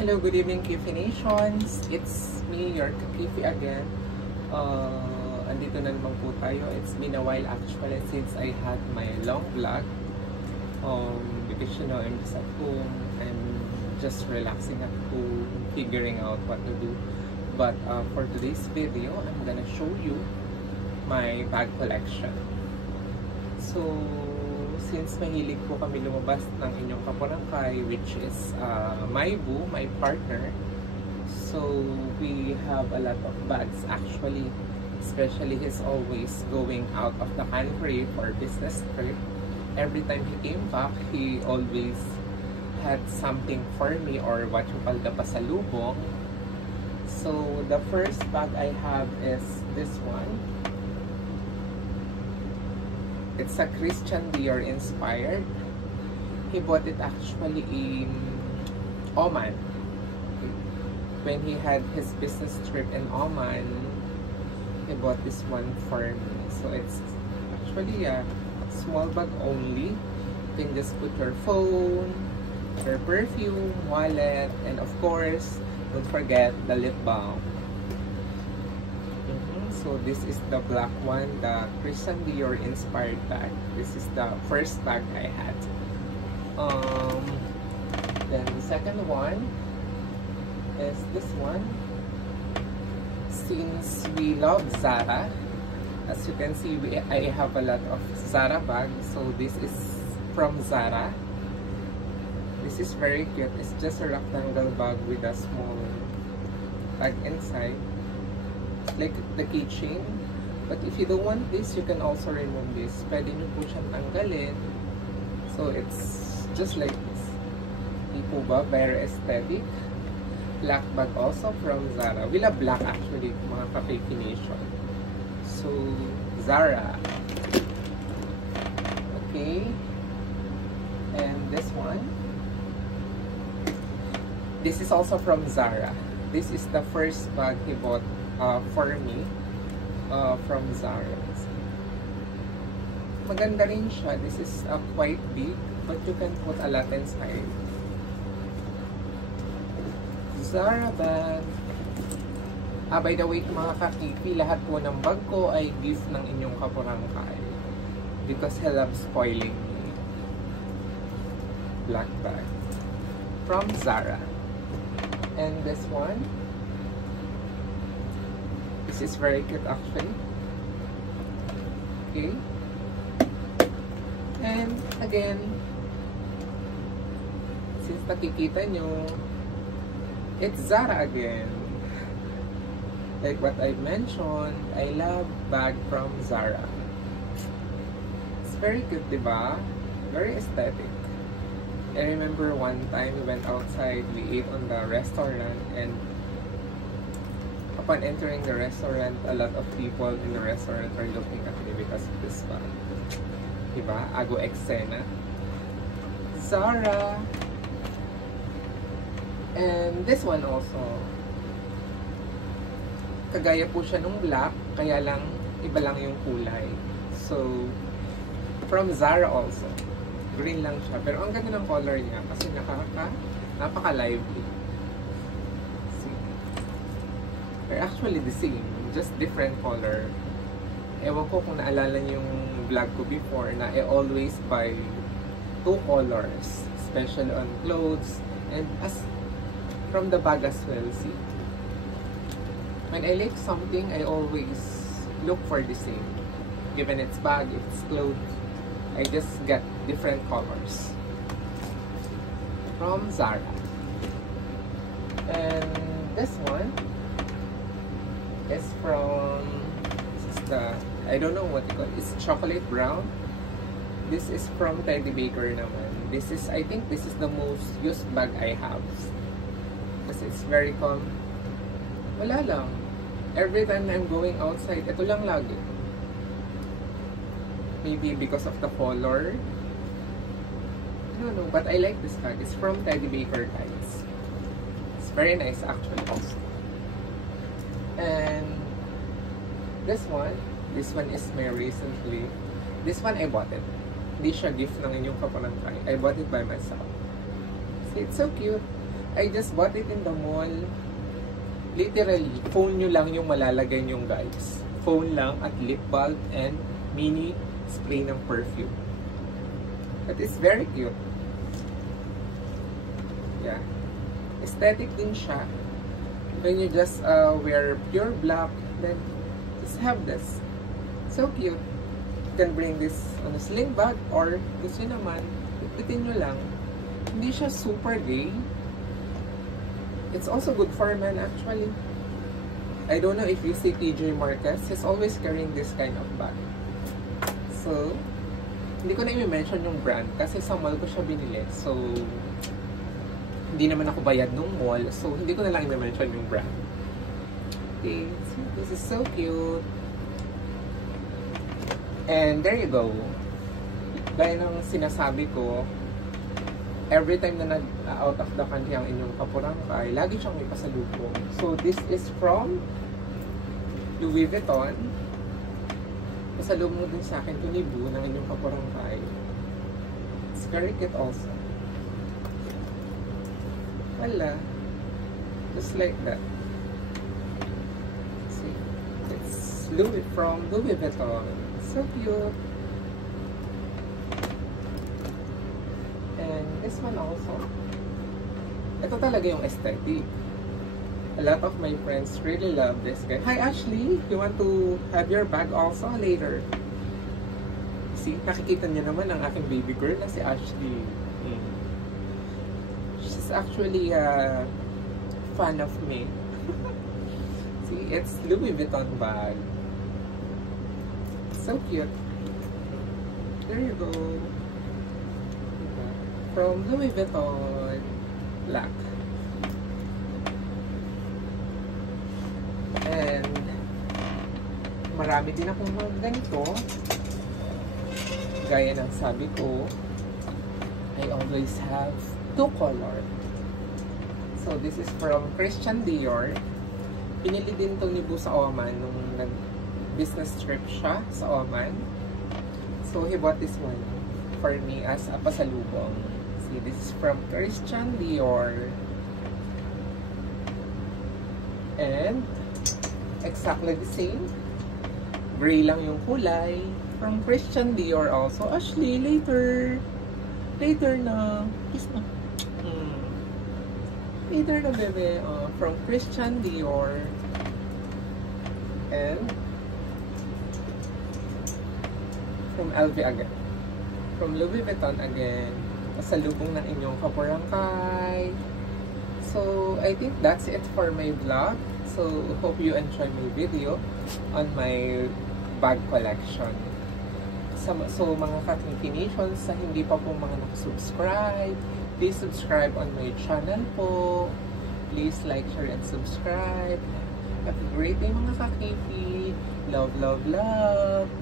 Hello, good evening, Kifi Nations. It's me, your Kifi again. Andito na naman po tayo. It's been a while actually since I had my long vlog. Because you know, I'm just at home. I'm just relaxing at home, figuring out what to do. But for today's video, I'm gonna show you my bag collection. So, since mahilig po kami lumabas ng inyong kapurangkay, which is my boo, my partner, so we have a lot of bags actually. Especially he's always going out of the country for business trip. Every time he came back, he always had something for me, or what you call the pasalubong. So the first bag I have is this one. It's a Christian Dior inspired. He bought it actually in Oman. When he had his business trip in Oman, he bought this one for me. So it's actually a small bag only. You can just put your phone, your perfume, wallet, and of course, don't forget the lip balm. So this is the black one, the Christian Dior inspired bag. This is the first bag I had. Then the second one is this one. Since we love Zara, as you can see, I have a lot of Zara bags. So this is from Zara. This is very cute. It's just a rectangle bag with a small bag inside, like the keychain. But if you don't want this, you can also remove this. Pwede nyo po siyang tanggalin. So it's just like this. Di po ba? Very aesthetic. Black bag also from Zara. We love black actually, mga ka-Kifi Nation. So, Zara. Okay. And this one. This is also from Zara. This is the first bag he bought for me from Zara. Maganda rin siya. This is quite big, but you can put a lot inside. Zara bag. By the way, mga ka-Kifi, lahat po ng bag ko ay gift ng inyong kapurangkay because he loves spoiling me. Black bag from Zara. And this one, this is very cute actually. Okay. And again, since nakikita nyo, it's Zara again. Like what I mentioned, I love bag from Zara. It's very cute, diba? Very aesthetic. I remember one time we went outside, we ate on the restaurant, and upon entering the restaurant, a lot of people in the restaurant are looking at me because of this bag. Diba? Ago eksena. Zara. And this one also. Kagaya po siya nung black, kaya lang iba lang yung kulay. So, from Zara also. Green lang siya. Pero ang ganda ng color niya kasi napaka-lively. See? They're actually the same. Just different color. Ewan ko kung naalala niyo yung vlog ko before na I always buy two colors. Especially on clothes. And as from the bag as well, see? When I like something, I always look for the same. Given its bag, if it's clothes, I just get different colors. From Zara. And this one is from, this is the, I don't know what you call it, it's chocolate brown. This is from Teddy Baker naman. This is, I think this is the most used bag I have. Because it's very wala lang. Every time I'm going outside, ito lang lagi. Maybe because of the color. I don't know, but I like this bag. It's from Teddy Baker guys. It's very nice actually also. And this one is my recently. This one I bought it. Hindi siya gift ng inyong kapurangkay. I bought it by myself. See, it's so cute. I just bought it in the mall. Literally, phone nyo lang yung malalagay nyo guys. Phone lang at lip balm and mini spray ng perfume. But it's very cute. Yeah. Aesthetic din siya. When you just wear pure black, then just have this. So cute. You can bring this on a sling bag or gusto nyo naman, ipitin nyo lang. Hindi siya super gay. It's also good for men actually. I don't know if you see TJ Marquez, he's always carrying this kind of bag. So, hindi ko na i-mention yung brand kasi sa mall ko siya binili. So, hindi naman ako bayad nung mall. So, hindi ko na lang i-mention yung brand. Okay, so this is so cute. And there you go. Gaya ng sinasabi ko, every time na nag-out of the country ang inyong kapurangkay, lagi siyang may pasalubong. So, this is from Louis Vuitton. Pasalubong din sa akin to ni Boo ng inyong kapurangkay. It's very cute also. Wala. Just like that. See? It's from Louis Vuitton. So cute. And this one also. Ito talaga yung aesthetic. A lot of my friends really love this guy. Hi Ashley! You want to have your bag also later? See, nakikita niyo naman ang aking baby girl na si Ashley. She's actually a fan of me. See, it's Louis Vuitton bag. So cute. There you go. From Louis Vuitton, black. And marami din akong mga ganito. Gaya ng sabi ko, I always have two color. So this is from Christian Dior. Pinili din to ni Boo sa Oman nung nag-business trip siya sa Oman. So he bought this one for me as a pasalubong. See, this is from Christian Dior. And exactly the same. Gray lang yung kulay. From Christian Dior also. Ashley, later. Later na. Please na. Later na, bebe. From Christian Dior. And from LV again. From Louis Vuitton again. Pasalubong ng inyong kapurangkay. So, I think that's it for my vlog. So, hope you enjoy my video on my bag collection. So, mga ka-Nations sa hindi pa po mga nakasubscribe, please subscribe on my channel po. Please like, share, and subscribe. Have a great day mga ka-Kifi. Love, love, love!